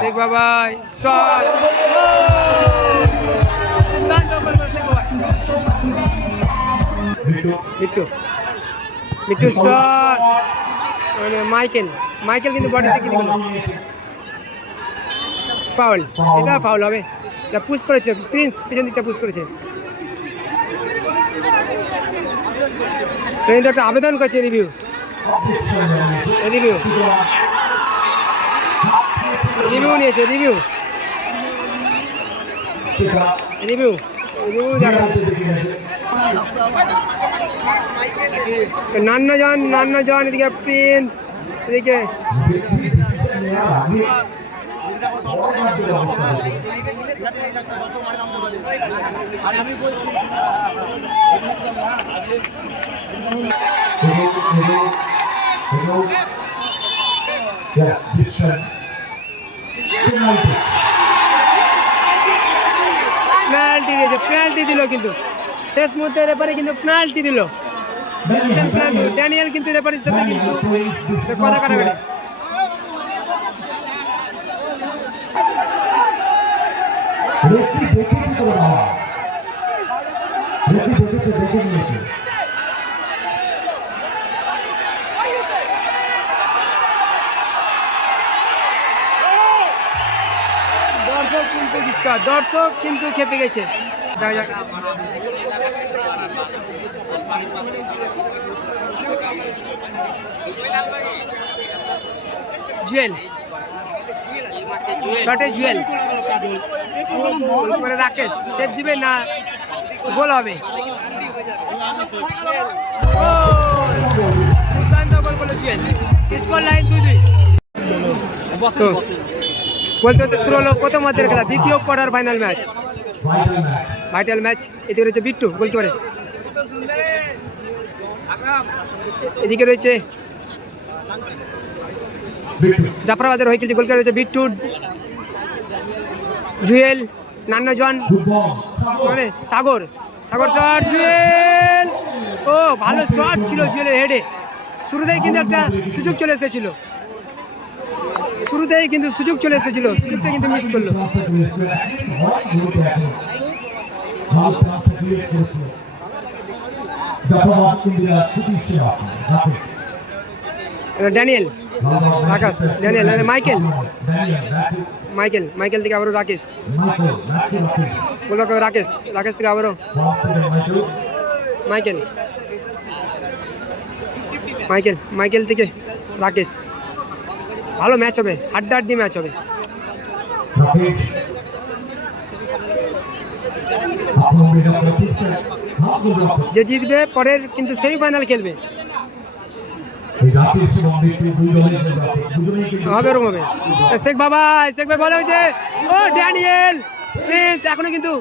শেখ বাবাই shot Mittu Mittu shot মানে Michael কিন্তু বডি থেকে নিল ফাউল এটা ফাউল হবে এটা পুশ করেছে প্রিন্স পেছন দিকটা পুশ করেছে কিন্তু একটা আবেদন করছে রিভিউ নিয়েছে রিভিউ নান্ন জন এদিকে প্রিন্স এদিকে পেনাল্টি দিল কিন্তু শেষ মুহূর্তে রেফারি কিন্তু পেনাল্টি দিল ড্যানিয়েল কিন্তু রেফারির সাথে কিন্তু কথা কাটাকাটি দর্শক কিন্তু খেপে গেছে জুয়েল শটে জুয়েল রাকেশ সেভ দিবে না গোল হবে গোল করলো জুয়েল স্কোর লাইন 2-2 বলতে শুরু হলো প্রথম অর্ধের খেলা দ্বিতীয় quarter final match vital match এদিকে রয়েছে বিট্টু গোল করে এদিকে রয়েছে জাফরাবাদের হয়ে খেলছে গোল করে রয়েছে বিট্টু জুয়েল নান্নজন মানে সাগর শট জুয়েল ও ভালো শট ছিল জুয়েলের হেডে শুরুতেই কিন্তু একটা সুযোগ চলে এসেছিল সুযোগটা কিন্তু মিস করলো ড্যানিয়েল আকাশ ড্যানিয়েল মাইকেল থেকে আবারও রাকেশ রাকেশ থেকে আবারও মাইকেল থেকে রাকেশ ভালো ম্যাচ হবে হাড্ডাহাড্ডি ম্যাচ হবে যে জিতবে পরের কিন্তু সেমিফাইনাল খেলবে হবে শেখ ভাই ভালো হয়েছে ও ড্যানিয়েল এখনো কিন্তু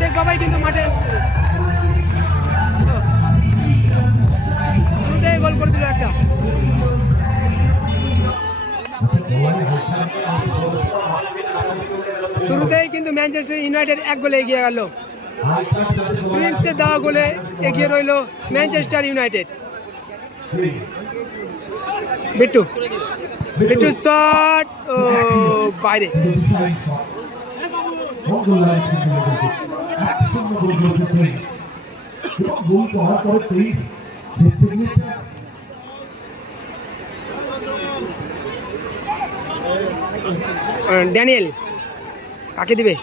শেখ বাবাই কিন্তু মাঠে গোল করে দিল একটা শুরুতেই কিন্তু ম্যানচেস্টার ইউনাইটেড 1 গোলে এগিয়ে গেল প্রিন্সের দেওয়া গোলে এগিয়ে রইল ম্যানচেস্টার ইউনাইটেড বিট্টু শট ও বাইরে ড্যানিয়েল কাকে দিবে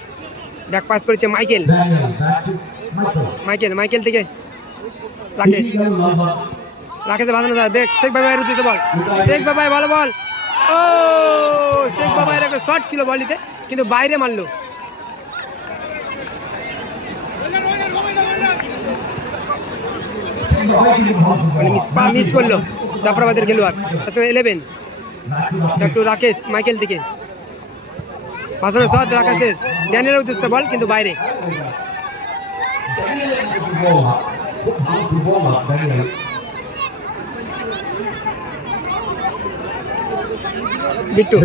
ব্যাক পাস করেছে মাইকেল থেকে রাকেশ বাঁধানো দেখ শেখ বাবাইয়ের উদ্দেশ্যে বল শেখ বাবাই ভালো বল ও শেখ বাবাইয়ের একটা শট ছিল বলটিতে কিন্তু বাইরে মারলো মিস করলো জাফরাবাদের খেলোয়াড় 11 একটু রাকেশ মাইকেল থেকে ভাষণ শট রাকেশের ড্যানিয়েলের উদ্দেশ্যে বল কিন্তু বাইরে বিট্টু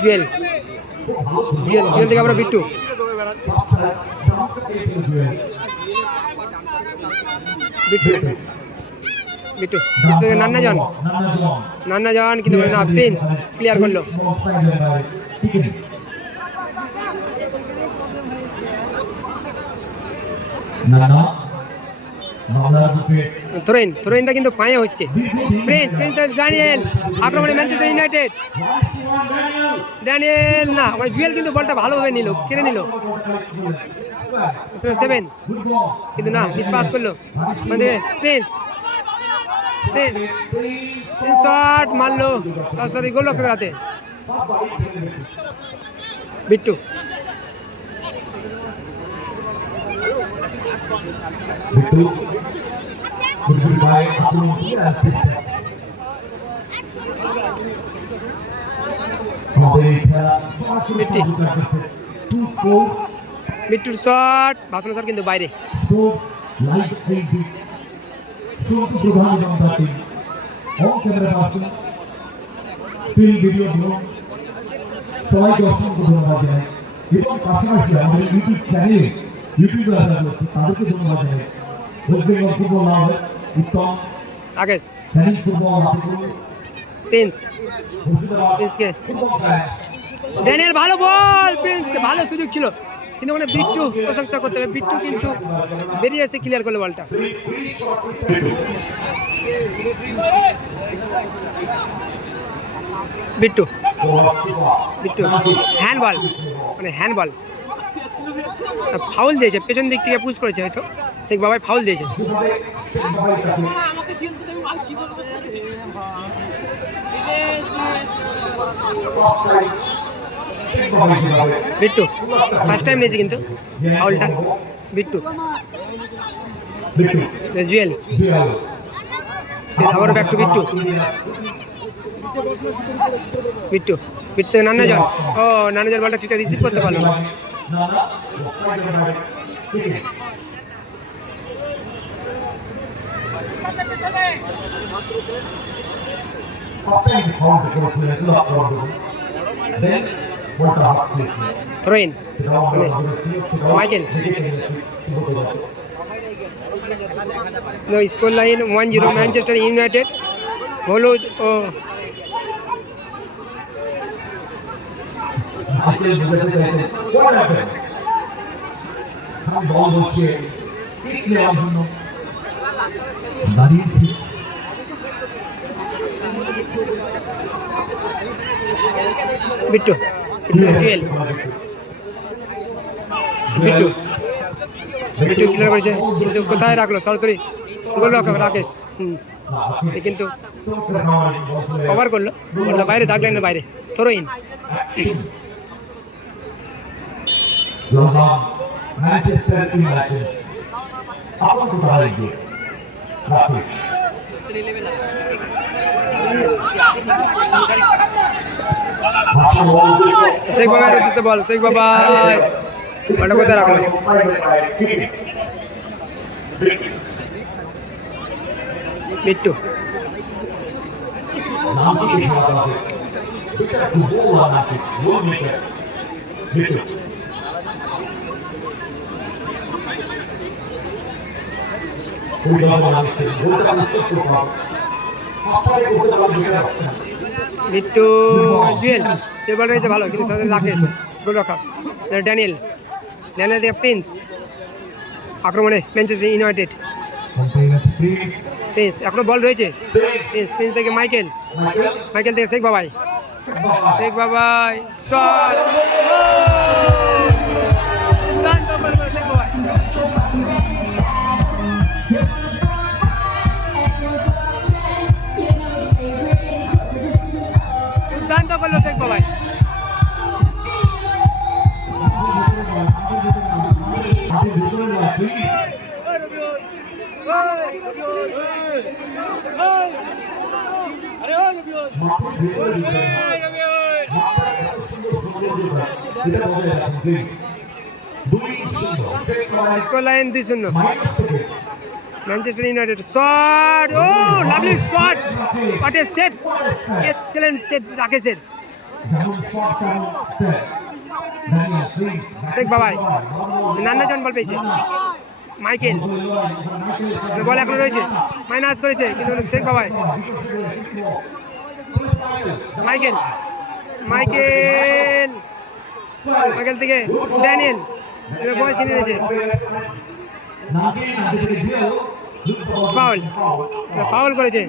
জুয়েল জুয়েল থেকে আবার বিট্টু, বিট্টু বিট্টু থেকে নান্না যান কিন্তু না, প্রিন্স ক্লিয়ার করলো। থ্রোইনটা কিন্তু পায়ে হচ্ছে। প্রিন্স ড্যানিয়েল আক্রমণে ম্যানচেস্টার ইউনাইটেড, ড্যানিয়েল না, মানে জুয়েল কিন্তু বলটা ভালোভাবে নিল, কেড়ে নিল 7, কিন্তু না, মিস পাস করলো মানে প্রিন্স শট মারলো, সরি গোল লক্ষ্য করাতে বিট্টু। বিট্টুর শট, ভাষণ শট কিন্তু বাইরে। সবাইকে অসংখ্য ধন্যবাদ জানাই এবং পাশাপাশি আমাদের ইউটিউব চ্যানেলে ইউটিউবে তাদেরকে ধন্যবাদ জানাই। ওয়েস্ট বেঙ্গল ফুটবল নাম উত্তম আকাশ ফ্যানিক ফুটবল প্রিন্সকে ড্যানিয়েল ভালো বল, প্রিন্স ভালো সুযোগ ছিল কিন্তু ওখানে বিট্টু প্রশংসা করতে হবে, বিট্টু কিন্তু বেরিয়ে এসে ক্লিয়ার করলো বলটা। বিট্টু হ্যান্ডবল, মানে হ্যান্ডবল ফাউল দিয়েছে, পেছন দিক থেকে পুশ করেছে হয়তো, শেখ বাবাই ফাউল দিয়েছে। বিট্টু ফার্স্ট টাইম নিয়েছে কিন্তু ফাউলটা, বিট্টু জুয়েল আবারও ব্যাক টু বিট্টু, বিট্টু থেকে নান্নাজন, ও নান্নাজন বলটা ঠিকঠাক রিসিভ করতে পারলো না। Throw-in Michael, score line 1-0 Manchester United. হলুদ ও বিট্টু জুয়েল, বিট্টু ক্লিয়ার করেছে কিন্তু কোথায় রাখলো, সরাসরি গোল রক্ষক রাকেশ, সে কিন্তু কভার করলো বলটা বাইরে, দাগ লাইনের বাইরে। থ্রোইন শেখ বাবাই উদ্দেশ্যে বল, শেখ বাবাই বলটা কোথায় রাখলো, বিট্টু বিট্টু জুয়েল বল রয়েছে ভালো কিন্তু রাকেশ গোলরক্ষক ড্যানিয়েল থেকে প্রিন্স আক্রমণে ম্যানচেস্টার ইউনাইটেড। প্রিন্স এখনো বল রয়েছে, প্রিন্স থেকে মাইকেল থেকে শেখ বাবাই শট, দুর্দান্ত করলো Sheikh Babai. Score line 2-0 Manchester United. Shot, oh lovely shot, what a save, excellent save রাকেশের। শেখ বাবাই, নান্না জন বল পেয়েছে। মাইকেল, বল এখনো রয়েছে, মাইনাস করেছে কিন্তু শেখ বাবাই। মাইকেল, মাইকেল, মাইকেল থেকে ড্যানিয়েল বল চিনে নিয়েছে। ফাউল, ফাউল করেছে।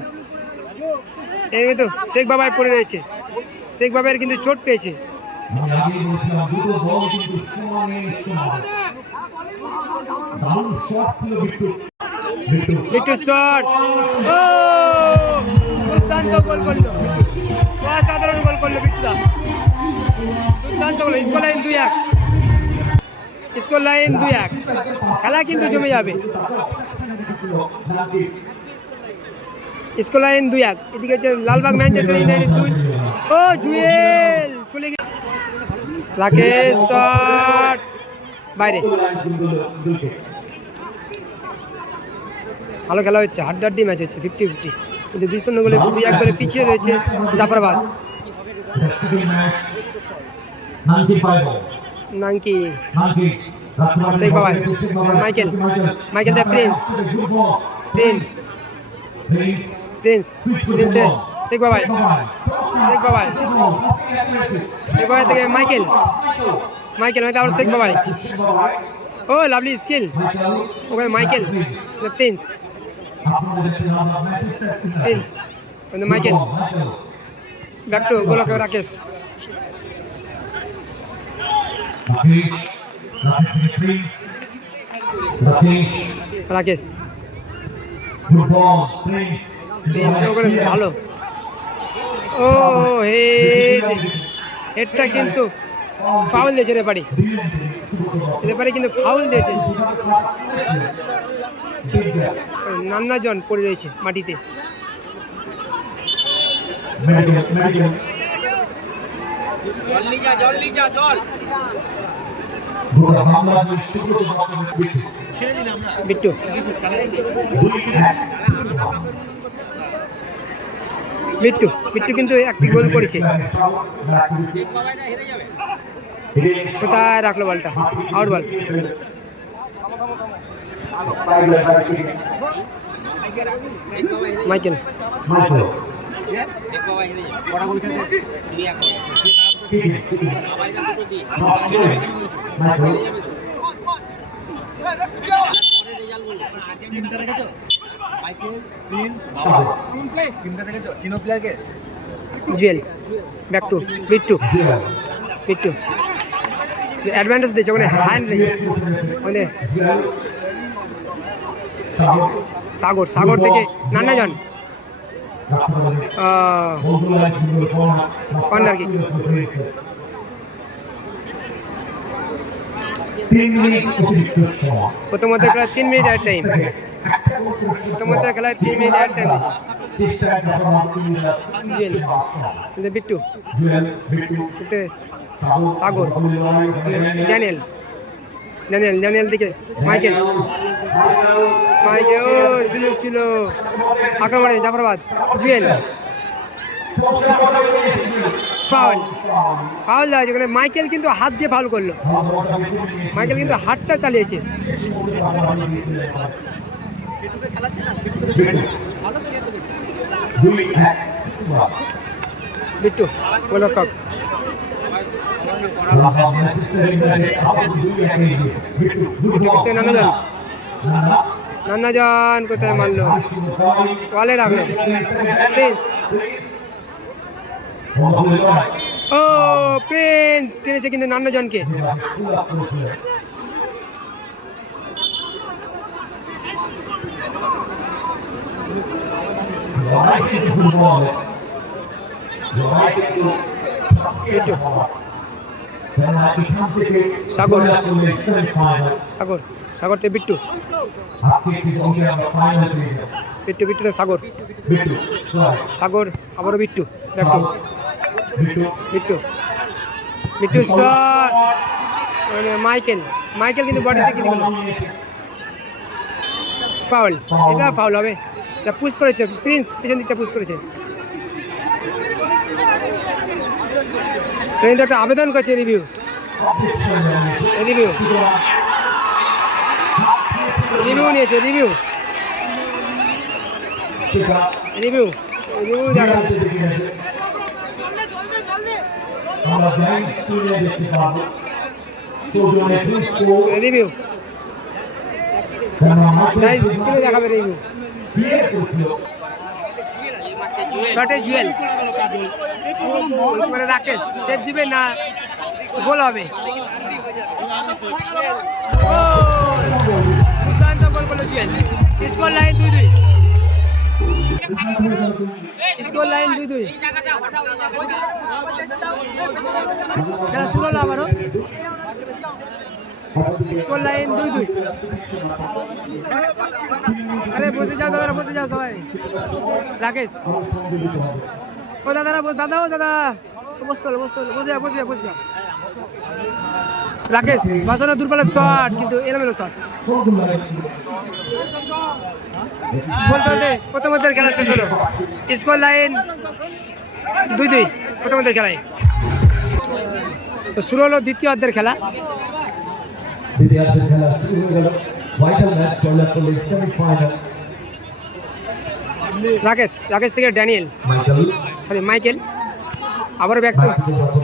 এর কিন্তু শেখ বাবাই পড়ে রয়েছে, শেখ বাবাইয়ের কিন্তু চোট পেয়েছে। বিট্টু শট, ও দুর্দান্ত গোল করলো, অসাধারণ গোল করলো বিট্টুদা, দুর্দান্ত গোল। স্কোর লাইন 2-1, স্কোর লাইন 2-1, খেলা কিন্তু জমে যাবে। স্কোর লাইন 2-1, এদিকে হচ্ছে লালবাগ ম্যানচেস্টার ইউনাইটেড 2। ও জুয়েল চলে গেছে, রাকেশ শট বাইরে। ভালো খেলা হচ্ছে, হাড্ডাহাড্ডি ম্যাচ হচ্ছে, 50-50, কিন্তু 2-0 গোলে 2-1 গোলে পিছিয়ে রয়েছে জাফরাবাদ। নাঙ্কি, শেখ বাবাই, মাইকেল, মাইকেল দা প্রিন্স, প্রিন্স, প্রিন্স, প্রিন্স দে শেখ বাবাই, শেখ বাবাই, শেখ বাবাই থেকে মাইকেল, মাইকেল মানে আবার Sheikh Babai. Oh lovely skill, okay Michael, Prince, Prince, Michael, back to গোলকে রাকেশ, রাকেশ, ভালো। ও হেডটা কিন্তু ফাউল দিয়েছে রেফারি, রেফারি কিন্তু ফাউল দিয়েছে। নান্না জন পড়ে রয়েছে মাটিতে। বিট্টু, বিট্টু, বিট্টু কিন্তু একটি গোল করেছে। কোথায় রাখলো বলটা, out ball. Michael, Jewel, back to Bittu, Bittu advantage দিয়েছে, ওখানে হ্যান্ড নেই, ওখানে সাগর, সাগর থেকে নান্না জন, কর্নার কিক। প্রথমত খেলায় 3 মিনিট অ্যাড টাইম, প্রথমত খেলায় 3 মিনিট অ্যাড টাইম দিয়েছে। বিট্টু, সাগর, ড্যানিয়েল, ড্যানিয়েল, ড্যানিয়েল থেকে মাইকেল, মাইকেল, ও সুযোগ ছিল আক্রমণে জাফরাবাদ। জুয়েল, ফাউল, ফাউল দেওয়া হয়েছে ওখানে। মাইকেল কিন্তু হাত দিয়ে ফাউল করলো, মাইকেল কিন্তু হাতটা চালিয়েছে। বিট্টু গোলরক্ষক, নান্না জন, নান্না জন কোথায় মারলো, ওয়ালে রাখলো। প্রিন্স, ও প্রিন্স টেনেছে কিন্তু নান্না জনকে। সাগর, সাগর, সাগর থেকে বিট্টু, বিট্টু, বিট্টু থেকে সাগর, সাগর আবারও বিট্টু, বিট্টু, বিট্টু, বিট্টু শট, মানে মাইকেল, মাইকেল কিন্তু বডি থেকে নিল। ফাউল, এটা ফাউল হবে, এটা পুশ করেছে প্রিন্স, পেছন দিকটা পুশ করেছে। কিন্তু একটা আবেদন করছে রিভিউ, রিভিউ নিয়েছে রিভিউ রিভিউ দেখান রিভিউ গাইস স্ক্রিনে দেখাবে রিভিউ শটে জুয়েল মানে রাকেশ সেভ দিবে না গোল হবে দুর্দান্ত গোল করলো Jewel score line 2-2 score line 2-2 খেলা শুরু হলো আবারও স্কোর লাইন 2-2 আরে বসে যাও দাদা বসে যাও সবাই রাকেশ ও দাদা দাদা বসতে বসে যাও রাকেশ বাঁচানো দূরপাল্লার শট কিন্তু এলোমেলো শট বলতে প্রথমার্ধের খেলা শেষ হলো স্কোর লাইন 2-2 প্রথমার্ধের খেলায় তো শুরু হলো দ্বিতীয় অর্ধের খেলা রাকেশ থেকে ড্যানিয়েল মাইকেল আবার ব্যাক টু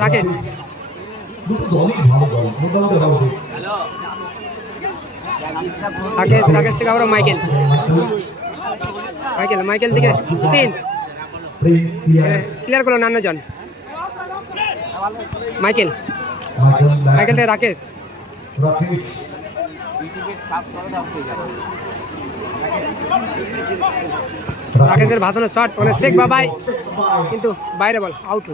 রাকেশ থেকে আবার মাইকেল থেকে প্রিন্স ক্লিয়ার করলো নান্নজন মাইকেল থেকে রাকেশ রাকেশের ভাষণের শট মানে শেখ বাবাই কিন্তু বাইরে ball out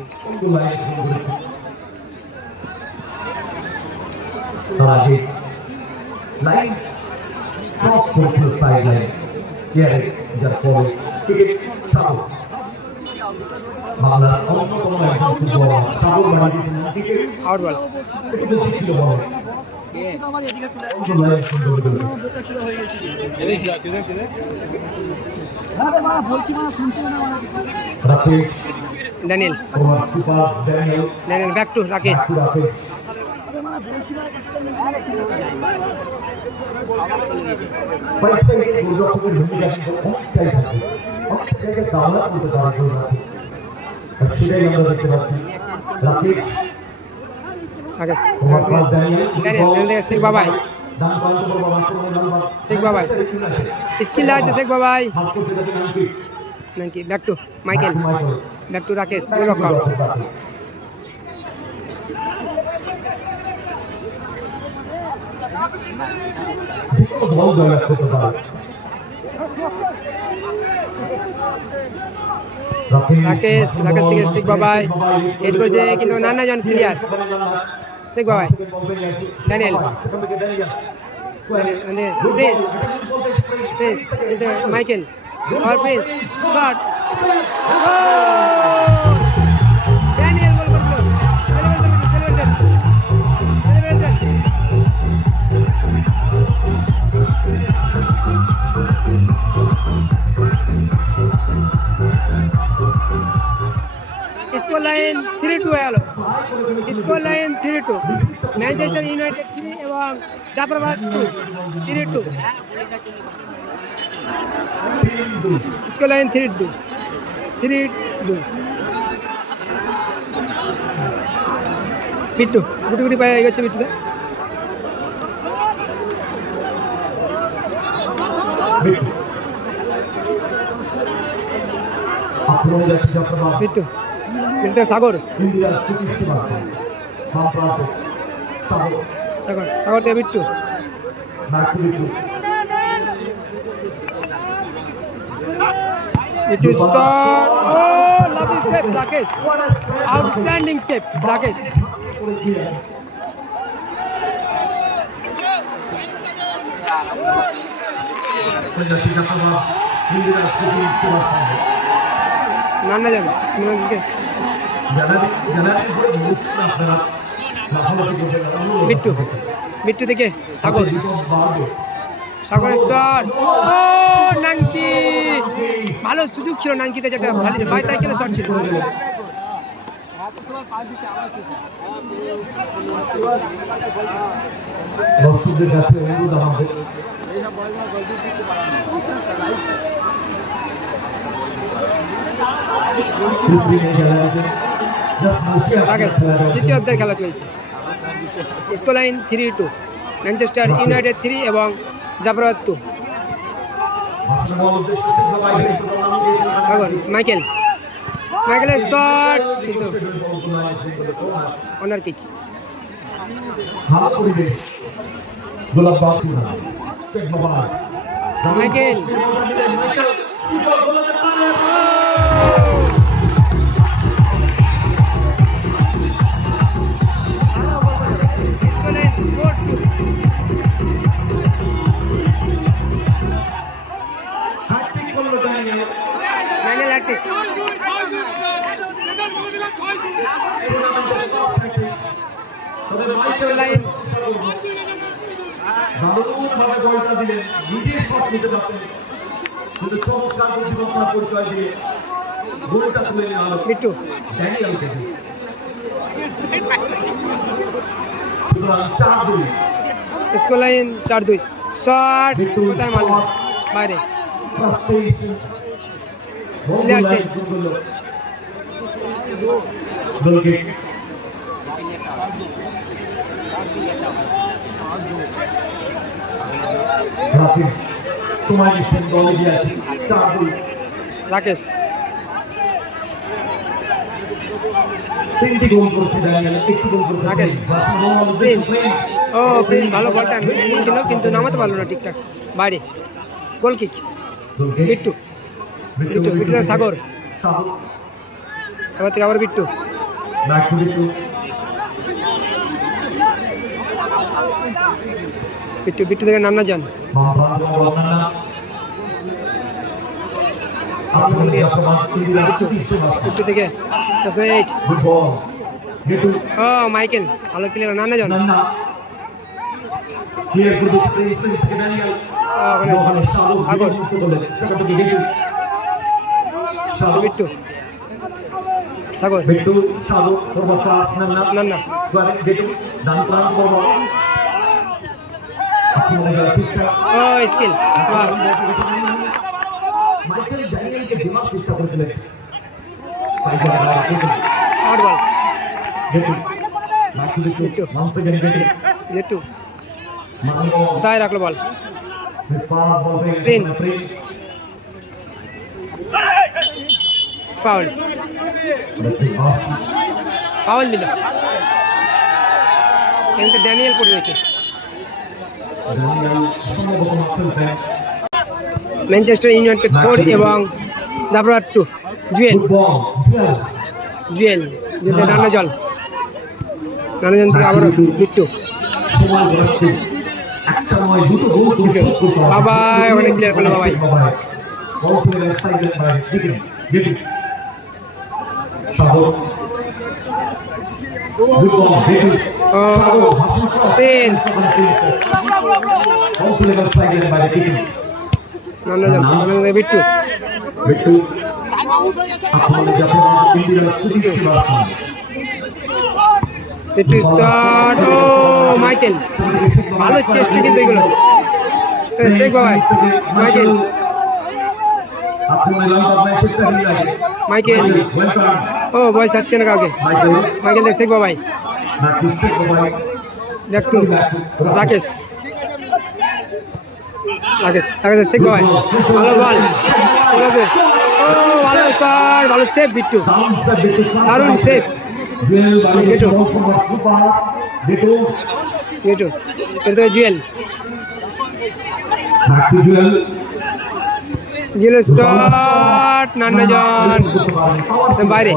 out ball Daniel back to Rakesh Sheikh বাবাই স্কিল আছে শেখ বাবাই নাকি back to Michael back two Rakesh গোলরক্ষক রাকেশ থেকে শেখ বাবাই হেড করেছে কিন্তু নান্নাজন ক্লিয়ার শেখ বাবাই ড্যানিয়েল মাইকেল और प्रिंस शॉट डैनियल गोल कर दिया सेलिब्रेशन स्कोर लाइन 3-2 है लो स्कोर लाइन 3-2 मैनचेस्टर यूनाइटेड 3 एवं जाफराबाद 2 3-2 स्कोर लाइन 3-2 बिट्टू गुटी पाए गए बिट्टू बिट्टू सागर ते Bittu It is shot. Oh, lovely save, Rakesh. Outstanding save, Rakesh. नाना जान बिट्टू देखे सागर সাগরের শট ও নাঙ্কি ভালো সুযোগ ছিল নাঙ্কিতে যেটা ভালো বাইসাইকেলের শট ছিল দর্শকদের কাছে অনুরোধ আমাদের রাকেশ তৃতীয় অধ্যায়ের খেলা চলছে। স্কোর লাইন 3-2, ম্যানচেস্টার ইউনাইটেড 3 এবং জাফরাবাদ 2। সাগর মাইকেলের শট কিন্তু অনার কিক। মাইকেল দারুণভাবে বলটা দিলেন, নিজের শট নিতে পারতেন কিন্তু চমৎকার বুদ্ধিমত্তার পরিচয় দিয়ে গোলটা তুলে নেওয়া হলো বিট্টু ড্যানিয়েল থেকে। সুতরাং 4-2 স্কোর লাইন 4-2, শট কোথায় মারল বাইরে। Player change. গোল কিক সময় নিচ্ছেন দলে গিয়ে আছে 4-2। রাকেশ 3টি গোল করেছে ড্যানিয়েল, 1টি গোল করেছে রাকেশ। প্রিন্স প্রিন্স ভালো বলটা নিয়েছিল কিন্তু নামাতে পারলো না ঠিকঠাক বাইরে। গোল কিক বিট্টু সাগর থেকে আবার বিট্টু থেকে নান্না যান। বিট্টু থেকে মাইকেল ভালো ক্লিয়ার নান্না যান। সাগর বিট্টু সাগর নান্না স্কিল মাইকেল ড্যানিয়েলকে দেওয়ার চেষ্টা করেছিলেন। আউট বল বিট্টু দায় রাখলো বল। প্রিন্স ফাউল দিল কিন্তু ড্যানিয়েল পড়ে রয়েছে। ম্যানচেস্টার ইউনাইটেড 4 এবং জাফরাবাদ 2। জুয়েল যেতে নানা জল থেকে আবার বিট্টু বাবা ওখানে ক্লিয়ার করলো বাবাই। প্রিন্স বিট্টু শট মাইকেল ভালো চেষ্টা কিন্তু এগুলো শেখ বাবাই। মাইকেল বল চাচ্ছে না কাউকে। মাইকেল শেখ বাবাই দেখটু রাকেশ শেখ বাবাই ভালো বল ভালো শট ভালো সেভ বিট্টু দারুণ সেভ। জুয়েল শট নান্না জন বাইরে।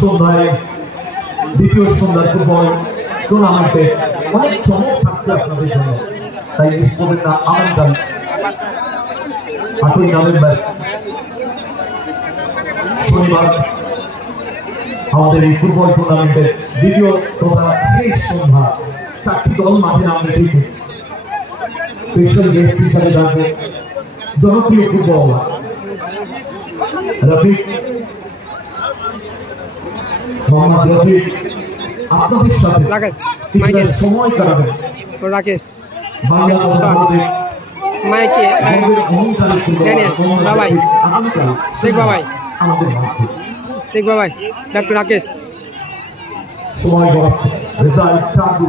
সন্ধ্যায় দ্বিতীয় সন্ধ্যার ফুটবল টুর্নামেন্টে অনেক চমক থাকছে আপনাদের জন্য, তাই মিস করবেন না আগামীকাল 8ই নভেম্বর শনিবার আমাদের এই ফুটবল টুর্নামেন্টের দ্বিতীয় তথা শেষ সন্ধ্যা। 4টি দল মাঠে নামবে ঠিক স্পেশাল গেস্ট হিসাবে থাকবে জনপ্রিয় ফুটবলার রফিক মোহাম্মদ রফিক আপনাদের সাথে রাকেশ, কিছুটা মাইকেল। সময় কাটাবেন রাকেশ, বাংলা শট, আমাদের মাইকেল, অহংকারী ড্যানিয়েল, ফুটবলার বাবাই, আগামীকাল শেখ বাবাই, আমাদের মাঝে শেখ বাবাই, ব্যাক টু রাকেশ, সময় গড়াচ্ছে রেজাল্ট 4-2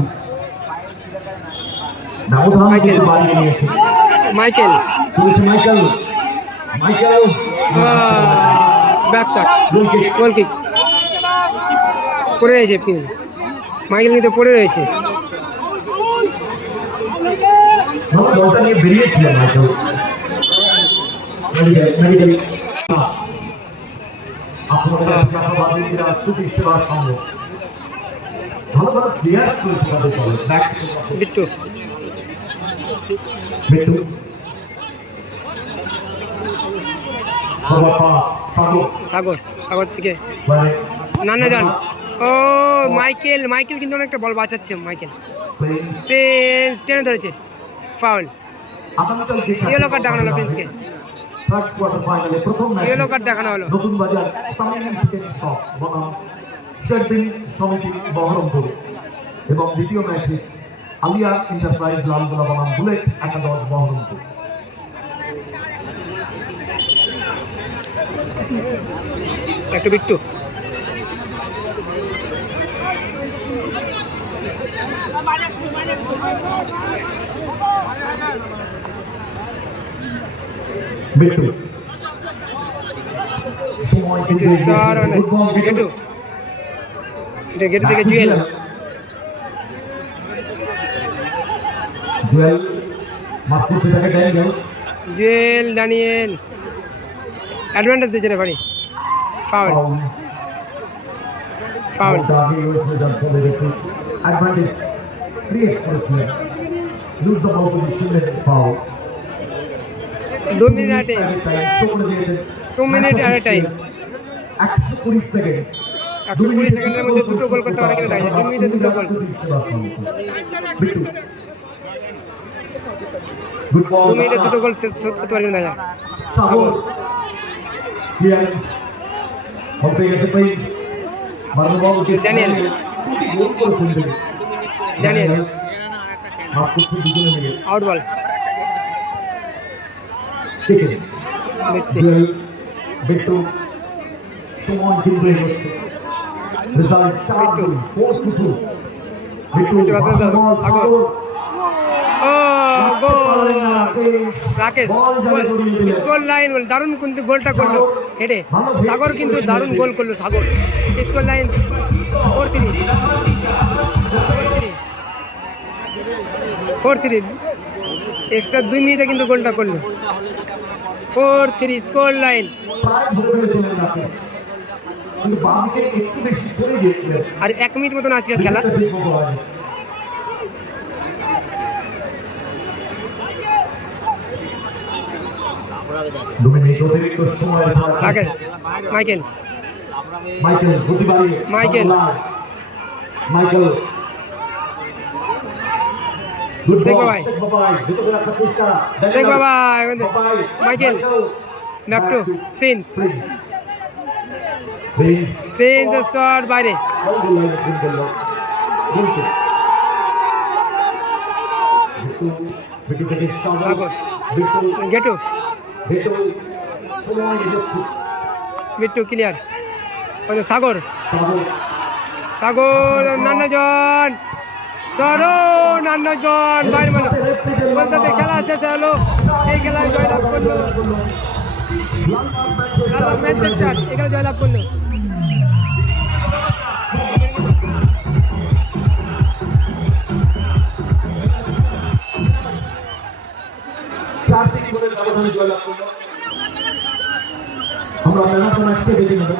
ব্যবধান মাইকেল। কিন্তু বাড়িয়ে নিয়েছে মাইকেল, চলেছে মাইকেল মাইকেল ব্যাক শট, গোল কিক গোল কিক, পড়ে রয়েছে পিন, মাইকেল কিন্তু পড়ে রয়েছে। বলটা নিয়ে বেরিয়েছিলেন মাইকেল মেডিকেল আপনাদের কাছে আশাবাদীরা সুযোগ সেবার সঙ্গে ভালো ভালো প্লেয়ার চলছে তাদের দলে বিট্টু, বিট্টু বাবা সাগর, সাগর থেকে মানে নান্নাজন, ও মাইকেল, মাইকেল কিন্তু অনেকটা বল বাঁচাচ্ছে। মাইকেল প্রিন্স টেনে ধরেছে, ফাউল, আগামীকাল ইয়েলো কার্ড দেখানো হলো প্রিন্সকে, থার্ড কোয়ার্টার ফাইনালে প্রথম ম্যাচ ইয়েলো কার্ড দেখানো হলো। নতুন বাজার সামিন চিকেন শপ বনাম শেরদিন সমিতি বহরমপুর এবং দ্বিতীয় ম্যাচে আলিয়া এন্টারপ্রাইজ লালগোলা বনাম বুলেট একাদশ বহরমপুর। একটু বিট্টু, বিট্টু সময় কিন্তু স্যার গেটু, এটা গেটু থেকে জুয়েল, জুয়েল মাতপুর থেকে ড্যানিয়েল জুয়েল, ড্যানিয়েল অ্যাডভান্টেজ দিয়েছে রে ভাই, ফাউল, ফাউল, আগে হয়েছিল যার ফলে একটু অ্যাডভান্টেজ ক্রিয়েট করেছিলেন loose the ball position foul 2 minute আর টাইম, 2 মিনিট আর টাইম, 120 সেকেন্ড 120 সেকেন্ডের মধ্যে দুটো গোল করতে পারে কিনা দেখা যায়। 2 মিনিটে দুটো গোল, বিট্টু গুড বল 2 মিনিটে দুটো গোল শোধ করতে পারে কিনা দেখা যায়। সাগর ক্লিয়ারেন্স বল পেয়ে গেছে প্রিন্স মারলো বল ড্যানিয়েল, গোল করেছেন ড্যানিয়েল মাফ করতে দুজনে মিলে আউট বল, ঠিক মিথ্যে, জুয়েল বিট্টু সময় কিন্তু এগোচ্ছে রেজাল্ট 4-2 4-2 বিট্টু সাগর, ও গোল, রাকেশ স্কোর লাইন, দারুণ কিন্তু গোলটা করলো হেডে, সাগর কিন্তু দারুণ গোল করলো, সাগর স্কোর লাইন 4-3 এক্সট্রা 2 মিনিটে কিন্তু গোলটা করলো, 4-3 স্কোর লাইন। প্রায় ধরে ফেলেছিলেন রাকেশ কিন্তু বামকে একটু বেশি সরে গিয়েছিলেন আর 1 মিনিট মতন আজকে খেলা, ঠিক মতো হয়নি। দু মিনিট অতিরিক্ত সময়ের পর রাকেশ, মাইকেল, মাইকেল গতি বাড়িয়ে মাইকেল, মাইকেল গুড শেখ বল বাবাই, শেখ বাবাই দ্রুত করে রাখার চেষ্টা শেখ বাবাই, বাবাই Michael, back two Prince, Prince Prince shot বাইরে, বল গোল লাইনে প্রিন্স করল গোল কিক বিট্টু থেকে সাগর, বিট্টু গেটু, বিট্টু সময় এগোচ্ছে বিট্টু ক্লিয়ার, সাগর, সাগর সাগর, নান্নাজন সরো, নান্নাজন বাইরে বলো, বলতে খেলা শেষ হলো, এই খেলায় জয়লাভ করলো ম্যানচেস্টার, এখানে জয়লাভ করলো। চার 3 গোলের ব্যবধানে জয়লাভ করলো। আমরা ম্যান অফ দ্য ম্যাচকে দেখে নেব।